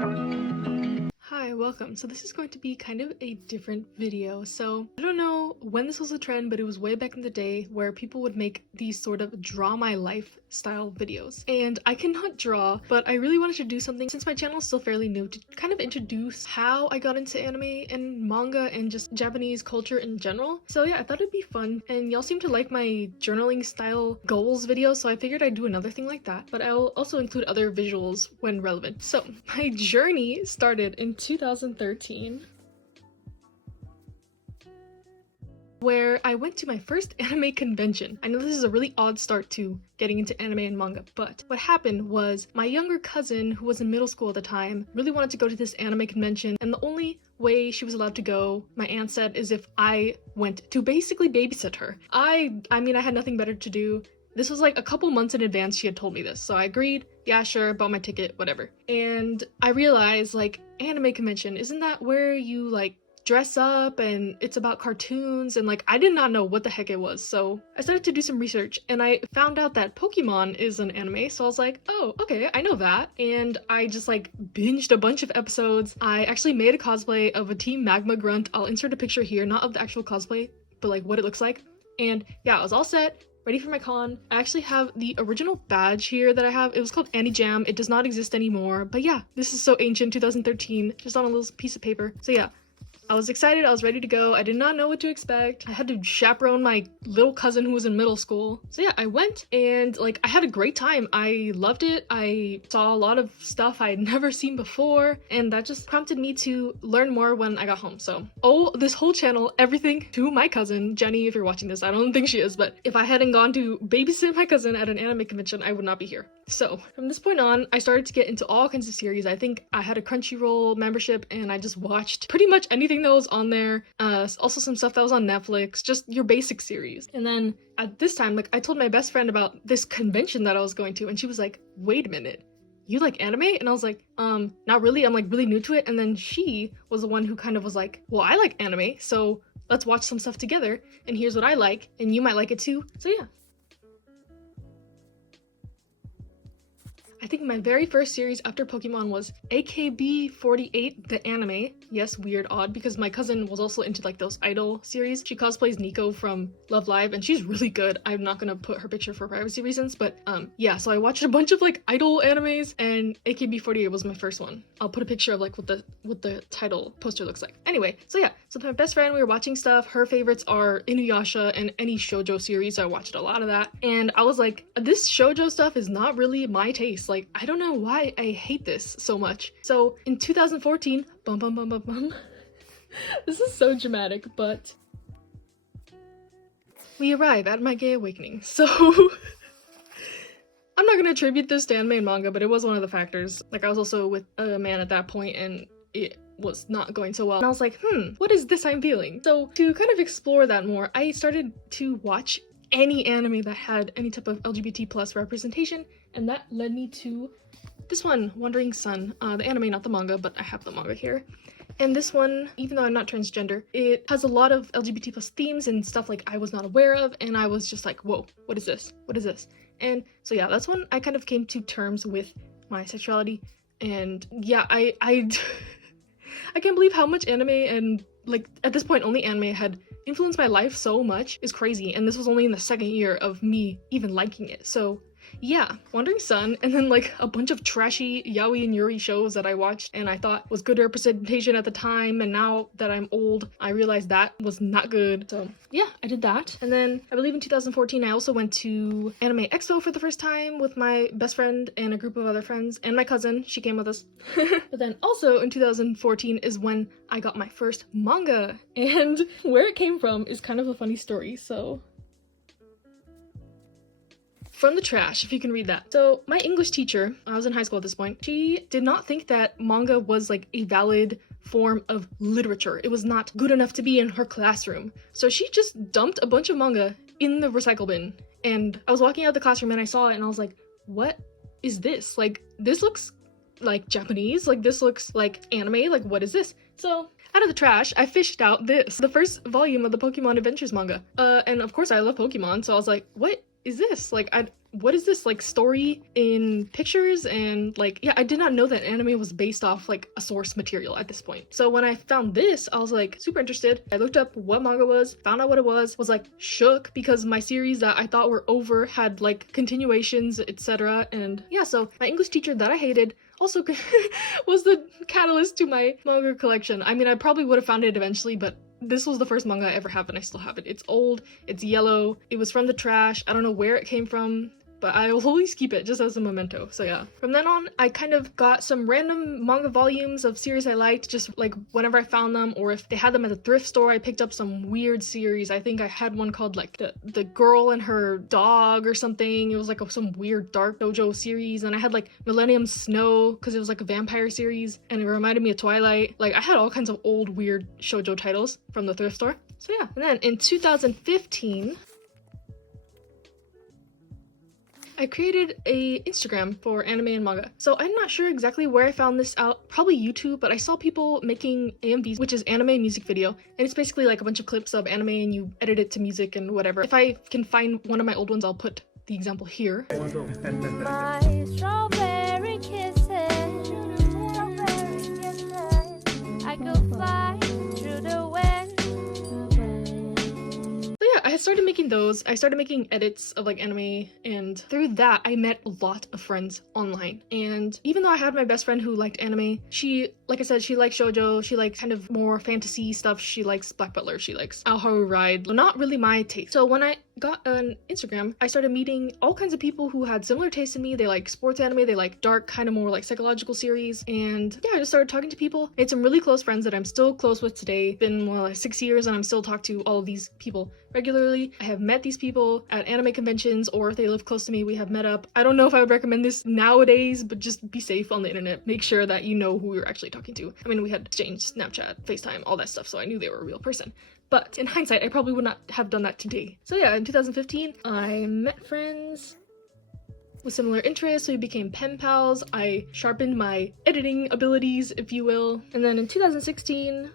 Hi, welcome. So this is going to be kind of a different video. So I don't know when this was a trend, but it was way back in the day where people would make these sort of draw my life style videos. And I cannot draw, but I really wanted to do something since my channel is still fairly new to kind of introduce how I got into anime and manga and just Japanese culture in general. So yeah, I thought it'd be fun, and y'all seem to like my journaling style goals videos, so I figured I'd do another thing like that, but I'll also include other visuals when relevant. So my journey started in 2013, where I went to my first anime convention. I know this is a really odd start to getting into anime and manga, but what happened was my younger cousin, who was in middle school at the time, really wanted to go to this anime convention, and the only way she was allowed to go, my aunt said, is if I went to basically babysit her. I mean, I had nothing better to do. This was like a couple months in advance she had told me this, so I agreed. Yeah, sure, bought my ticket, whatever. And I realized, like, anime convention, isn't that where you, like, dress up and it's about cartoons? And, like, I did not know what the heck it was, so I started to do some research and I found out that Pokemon is an anime, so I was like, oh, okay, I know that. And I just, like, binged a bunch of episodes. I actually made a cosplay of a Team Magma Grunt. I'll insert a picture here, not of the actual cosplay, but, like, what it looks like. And yeah, I was all set, ready for my con. I actually have the original badge here that I have. It was called Annie Jam. It does not exist anymore, but yeah, this is so ancient, 2013, just on a little piece of paper. So yeah, I was excited, I was ready to go. I did not know what to expect. I had to chaperone my little cousin who was in middle school. So yeah, I went and, like, I had a great time. I loved it. I saw a lot of stuff I had never seen before, and that just prompted me to learn more when I got home. So, oh, this whole channel, everything to my cousin, Jenny, if you're watching this. I don't think she is, but if I hadn't gone to babysit my cousin at an anime convention, I would not be here. So from this point on, I started to get into all kinds of series. I think I had a Crunchyroll membership and I just watched pretty much anything that was on there. Also some stuff that was on Netflix, just your basic series. And then at this time, like, I told my best friend about this convention that I was going to, and she was like, wait a minute, you like anime? And I was like, not really. I'm, like, really new to it. And then she was the one who kind of was like, well, I like anime, so let's watch some stuff together, and here's what I like, and you might like it too. So yeah. I think my very first series after Pokemon was AKB48, the anime. Yes, weird, odd, because my cousin was also into, like, those idol series. She cosplays Nico from Love Live, and she's really good. I'm not gonna put her picture for privacy reasons, but yeah, so I watched a bunch of, like, idol animes, and AKB48 was my first one. I'll put a picture of, like, what the title poster looks like. Anyway, so yeah, so my best friend, we were watching stuff. Her favorites are Inuyasha and any shoujo series, so I watched a lot of that, and I was like, this shoujo stuff is not really my taste. Like, I don't know why I hate this so much. So in 2014, bum bum bum bum bum, this is so dramatic, but we arrive at my gay awakening. So I'm not gonna attribute this to anime and manga, but it was one of the factors. Like, I was also with a man at that point and it was not going so well. And I was like, what is this I'm feeling? So to kind of explore that more, I started to watch any anime that had any type of LGBT plus representation, and that led me to this one, Wandering Sun, the anime, not the manga, but I have the manga here. And this one, even though I'm not transgender, it has a lot of LGBT plus themes and stuff, like, I was not aware of, and I was just like, whoa, what is this? What is this? And so yeah, that's when I kind of came to terms with my sexuality. And yeah, I I can't believe how much anime, and, like, at this point only anime, had influenced my life so much. Is crazy. And this was only in the second year of me even liking it. So yeah, Wandering Sun, and then, like, a bunch of trashy yaoi and yuri shows that I watched and I thought was good representation at the time, and now that I'm old, I realized that was not good. So yeah, I did that. And then I believe in 2014 I also went to Anime Expo for the first time with my best friend and a group of other friends, and my cousin, she came with us. But then also in 2014 is when I got my first manga, and where it came from is kind of a funny story, so from the trash, if you can read that. So my English teacher, I was in high school at this point, she did not think that manga was, like, a valid form of literature. It was not good enough to be in her classroom. So she just dumped a bunch of manga in the recycle bin. And I was walking out of the classroom and I saw it and I was like, what is this? Like, this looks like Japanese, like, this looks like anime, like, what is this? So out of the trash, I fished out this, the first volume of the Pokemon Adventures manga. And of course I love Pokemon, so I was like, what is this? Like, what is this like story in pictures? And like, yeah, I did not know that anime was based off like a source material at this point. So when I found this, I was like super interested. I looked up what manga was, found out what it was like shook because my series that I thought were over had like continuations, etc. And yeah, so my English teacher that I hated also was the catalyst to my manga collection. I mean, I probably would have found it eventually, but this was the first manga I ever have and I still have it. It's old, it's yellow, it was from the trash, I don't know where it came from, but I will always keep it just as a memento. So yeah. From then on, I kind of got some random manga volumes of series I liked, just like whenever I found them, or if they had them at the thrift store, I picked up some weird series. I think I had one called like the girl and her dog or something. It was like some weird dark dojo series. And I had like Millennium Snow because it was like a vampire series and it reminded me of Twilight. Like I had all kinds of old weird shoujo titles from the thrift store. So yeah. And then in 2015, I created a Instagram for anime and manga. So I'm not sure exactly where I found this out, probably YouTube, but I saw people making AMVs, which is anime music video. And it's basically like a bunch of clips of anime and you edit it to music and whatever. If I can find one of my old ones, I'll put the example here. My strawberry kisses, I could fly through the wind. So yeah, I started making those. I started making edits of like anime, and through that I met a lot of friends online. And even though I had my best friend who liked anime, she, like I said, she likes shoujo, she likes kind of more fantasy stuff, she likes Black Butler, she likes Aoharu Ride, not really my taste. So when I got an Instagram, I started meeting all kinds of people who had similar tastes in me. They like sports anime, they like dark, kind of more like psychological series, and yeah, I just started talking to people. Made some really close friends that I'm still close with today. Been more like 6 years and I'm still talk to all of these people regularly. I have met these people at anime conventions, or if they live close to me, we have met up. I don't know if I would recommend this nowadays, but just be safe on the internet. Make sure that you know who you're actually talking to. I mean, we had exchanged Snapchat, FaceTime, all that stuff, so I knew they were a real person. But in hindsight, I probably would not have done that today. So yeah, in 2015, I met friends with similar interests, we became pen pals. I sharpened my editing abilities, if you will. And then in 2016,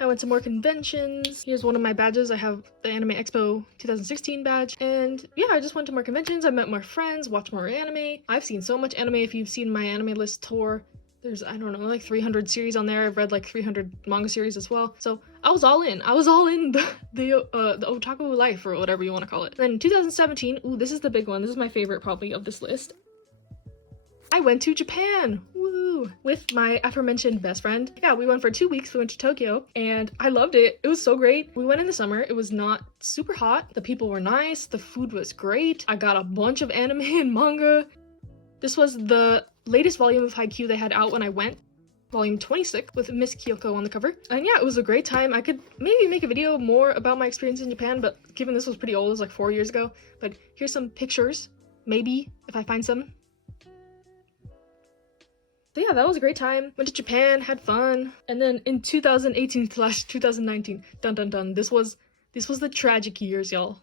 I went to more conventions. Here's one of my badges. I have the Anime Expo 2016 badge. And yeah, I just went to more conventions. I met more friends, watched more anime. I've seen so much anime. If you've seen my anime list tour, there's, I don't know, like 300 series on there. I've read like 300 manga series as well. So I was all in. I was all in the otaku life, or whatever you want to call it. Then 2017, ooh, this is the big one. This is my favorite probably of this list. I went to Japan, woo, with my aforementioned best friend. Yeah, we went for 2 weeks. We went to Tokyo and I loved it. It was so great. We went in the summer. It was not super hot. The people were nice. The food was great. I got a bunch of anime and manga. This was the latest volume of Haikyuu they had out when I went. Volume 26 with Miss Kyoko on the cover. And yeah, it was a great time. I could maybe make a video more about my experience in Japan, but given this was pretty old, it was like 4 years ago. But here's some pictures, maybe, if I find some. So yeah, that was a great time. Went to Japan, had fun. And then in 2018/2019, dun dun dun, this was the tragic years, y'all.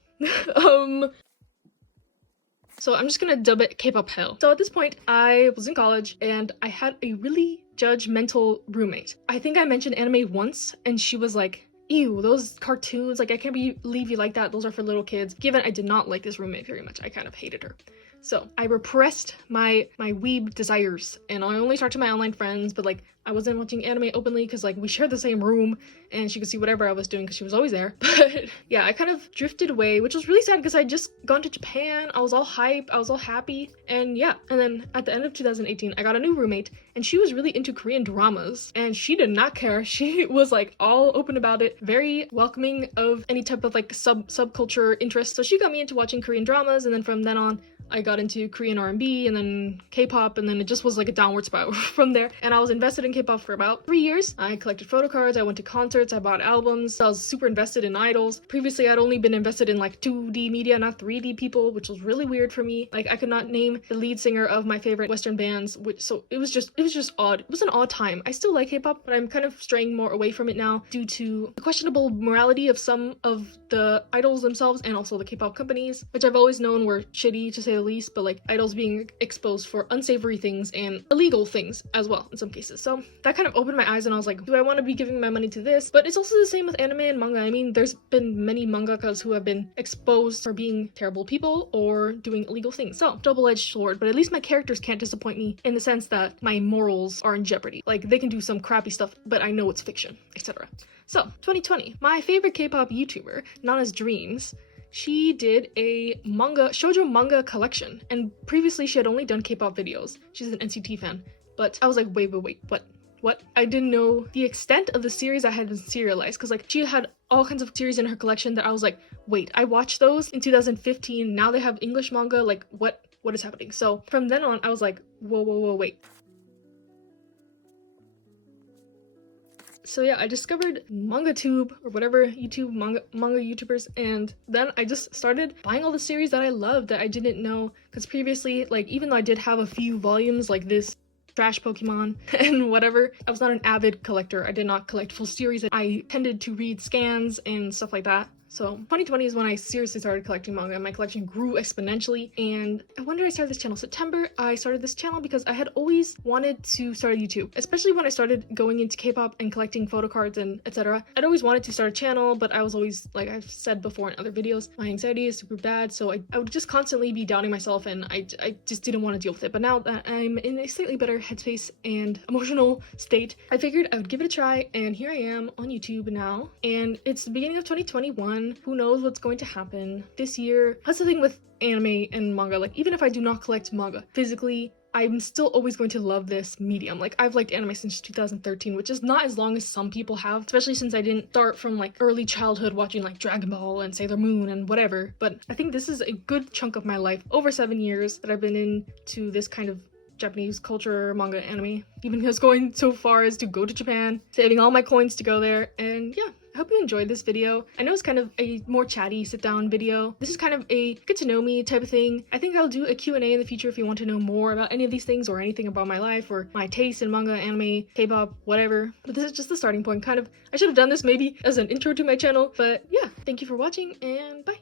So I'm just gonna dub it K-pop hell. So at this point, I was in college and I had a really judgmental roommate. I think I mentioned anime once and she was like, ew, those cartoons, like I can't believe you like that, those are for little kids. Given I did not like this roommate very much, I kind of hated her. So I repressed my weeb desires and I only talked to my online friends, but like I wasn't watching anime openly because like we shared the same room and she could see whatever I was doing because she was always there. But yeah, I kind of drifted away, which was really sad because I just gone to Japan. I was all hype, I was all happy, and yeah. And then at the end of 2018, I got a new roommate and she was really into Korean dramas and she did not care. She was like all open about it, very welcoming of any type of like subculture interest. So she got me into watching Korean dramas, and then from then on, I got into Korean R&B and then K-pop, and then it just was like a downward spiral from there. And I was invested in K-pop for about 3 years. I collected photo cards, I went to concerts, I bought albums. I was super invested in idols. Previously, I'd only been invested in like 2D media, not 3D people, which was really weird for me. Like I could not name the lead singer of my favorite Western bands, so it was just odd. It was an odd time. I still like K-pop, but I'm kind of straying more away from it now due to the questionable morality of some of the idols themselves and also the K-pop companies, which I've always known were shitty, to say the least, but like idols being exposed for unsavory things and illegal things as well in some cases. So that kind of opened my eyes and I was like, do I want to be giving my money to this? But it's also the same with anime and manga. I mean, there's been many mangakas who have been exposed for being terrible people or doing illegal things. So double-edged sword, but at least my characters can't disappoint me in the sense that my morals are in jeopardy. Like they can do some crappy stuff, but I know it's fiction, etc. So 2020, my favorite K-pop YouTuber, Nana's Dreams, she did a shoujo manga collection, and previously she had only done K-pop videos. She's an NCT fan, but I was like, wait, what? I didn't know the extent of the series that had been serialized, because like she had all kinds of series in her collection that I was like, wait, I watched those in 2015, now they have English manga, like what is happening? So from then on, I was like, whoa, wait. So yeah, I discovered MangaTube or whatever YouTube manga YouTubers, and then I just started buying all the series that I loved that I didn't know, because previously, like even though I did have a few volumes like this trash Pokemon and whatever, I was not an avid collector. I did not collect full series. I tended to read scans and stuff like that. So 2020 is when I seriously started collecting manga, and my collection grew exponentially. And when did I start this channel? September. I started this channel because I had always wanted to start a YouTube, especially when I started going into K-pop and collecting photo cards and etc. I'd always wanted to start a channel, but I was always, like I've said before in other videos, my anxiety is super bad, so I would just constantly be doubting myself, and I just didn't want to deal with it. But now that I'm in a slightly better headspace and emotional state, I figured I would give it a try, and here I am on YouTube now. And it's the beginning of 2021. Who knows what's going to happen this year? That's the thing with anime and manga. Like even if I do not collect manga physically, I'm still always going to love this medium. Like I've liked anime since 2013, which is not as long as some people have, especially since I didn't start from like early childhood watching like Dragon Ball and Sailor Moon and whatever. But I think this is a good chunk of my life, over 7 years, that I've been into this kind of Japanese culture, manga, anime, even just going so far as to go to Japan, saving all my coins to go there. And yeah, I hope you enjoyed this video. I know it's kind of a more chatty sit-down video. This is kind of a get to know me type of thing. I think I'll do a Q&A in the future if you want to know more about any of these things or anything about my life or my taste in manga, anime, K-pop, whatever. But this is just the starting point. Kind of, I should have done this maybe as an intro to my channel, but yeah, thank you for watching and bye.